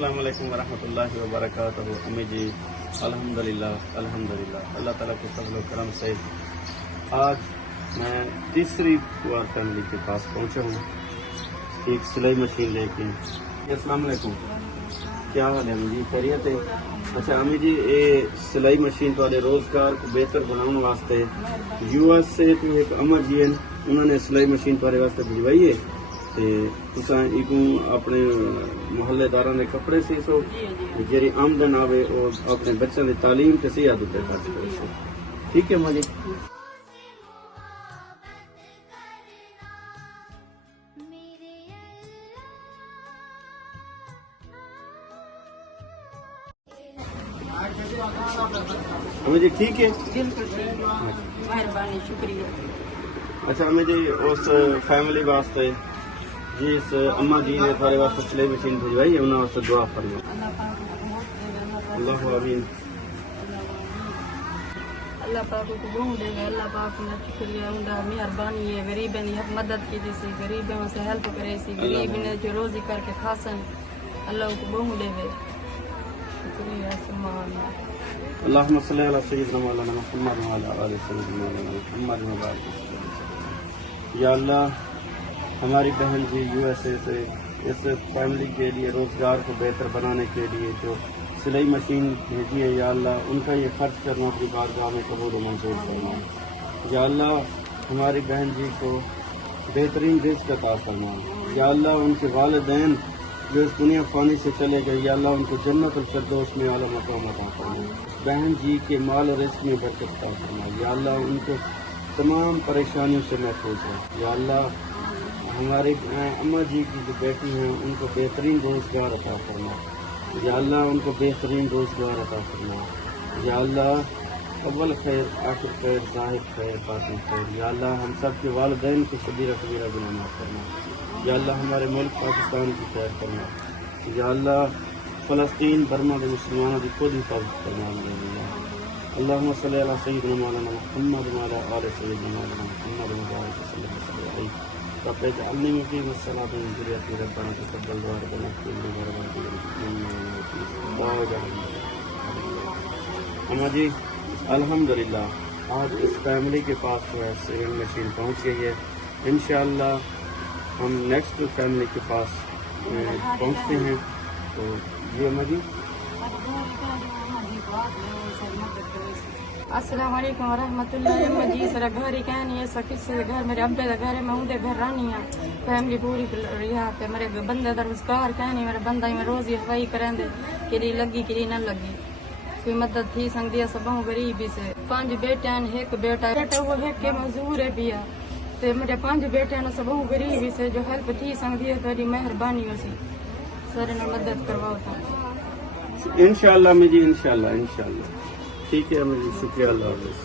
السلام علیکم ورحمۃ اللہ وبرکاتہ. امی جی الحمدللہ اللہ تعالیٰ کے فضل و کرم سے آج میں تیسری بار فیملی کے پاس پہنچا ہوں ایک سلائی مشین لے کے. السلام علیکم, کیا حال ہے امی جی, خیریت ہے؟ اچھا امی جی, یہ سلائی مشین والے روزگار کو بہتر بنانے واسطے یو ایس سے ایک اما جی ہیں, انہوں نے سلائی مشین والے واسطے بھجوائی ہے. اپنے محلے داراں دے کپڑے سی سو جی آمدن آوے اور اپنے بچوں کی تعلیم تے سی عادت خرچ کرے سو. ٹھیک ہے مجھے ہمیں جی ٹھیک ہے, مہربانی, شکریہ. اچھا ہمیں جی اس فیملی واسطے جی اس اما جی نے تھوڑے واسطے سلائی مشین بھجوائی ہے, انہوں واسطے دعا فرمائیں. اللہ آمین. اللہ پاک کو بہت دے گا, اللہ پاک نے شکریہ, انہیں مہربانی ہے, غریبوں کی مدد کی جیسی, غریبوں سے ہیلپ کرے سی, غریب نے جو روزی کر کے کھاسن, اللہ کو بہت دے گا. شکریہ. اللہم صلی علی سیدنا مولانا محمد وعلی آل سیدنا مولانا محمد مبارک وسلم. یا اللہ, ہماری بہن جی یو ایس اے سے اس فیملی کے لیے روزگار کو بہتر بنانے کے لیے جو سلائی مشین بھیجی ہے, یا اللہ ان کا یہ خرچ کرنا اپنی بارگاہ میں قبول و منظور کرنا. یا اللہ ہماری بہن جی کو بہترین رزق عطا فرما. یا اللہ ان کے والدین جو اس دنیا فانی سے چلے گئے, یا اللہ ان کو جنت الفردوس میں اعلیٰ مقام عطا فرما. بہن جی کے مال و رزق میں برکت عطا فرما. یا اللہ ان کو تمام پریشانیوں سے محفوظ ہے. یا اللہ ہمارے اماں جی کی جو بیٹی ہیں ان کو بہترین روزگار عطا فرما. یا اللہ ان کو بہترین روزگار عطا فرما. یا اللہ اول خیر, آخر خیر, ظاہر خیر, باطن خیر. یا اللہ ہم سب کے والدین کو صغیرہ کبیرہ گناہ معاف فرما. یا اللہ ہمارے ملک پاکستان کی خیر فرما. یا اللہ فلسطین برما کے مسلمانوں کی خود حفاظت فرما. اللہم صلی علی سیدنا مولانا محمد وعلی آل سیدنا مولانا محمد مبارک وسلم. رب اجعلنی مقیم الصلاۃ ومن ذریتی ربنا تقبل دعاء ربنا اغفر لي. اما جی الحمدللہ آج اس فیملی کے پاس جو ہے سیونگ مشین پہنچ گئی ہے. انشاءاللہ ہم نیکسٹ فیملی کے پاس پہنچتے ہیں. تو جی اما جی السلام علیکم ورحمۃ اللہ. جی سر گھر ہی کہنی ہے, ایسا کسی کے گھر میرے ابے کا گھر ہے, میں اندے گھر رہنی ہوں. فیملی پوری یہاں پہ میرے بندے کا روزگار کہنی, میرے بندہ میں روزی ہوائی کریں دے, کری لگی کری نہ لگی, کوئی مدد تھی سنگی ہے. سب غریبی سے 5 بیٹے ہیں, ایک بیٹا وہ ہے کہ مزدور ہے پیا. میرے 5 بیٹے ہیں, سب غریبی سے جو ہیلپ تھی سنگی ہے, تیری مہربانی ہو سی سر نے مدد کرواؤ. انشاءاللہ امی جی, انشاءاللہ ٹھیک ہے امی جی, شکریہ. اللہ حافظ.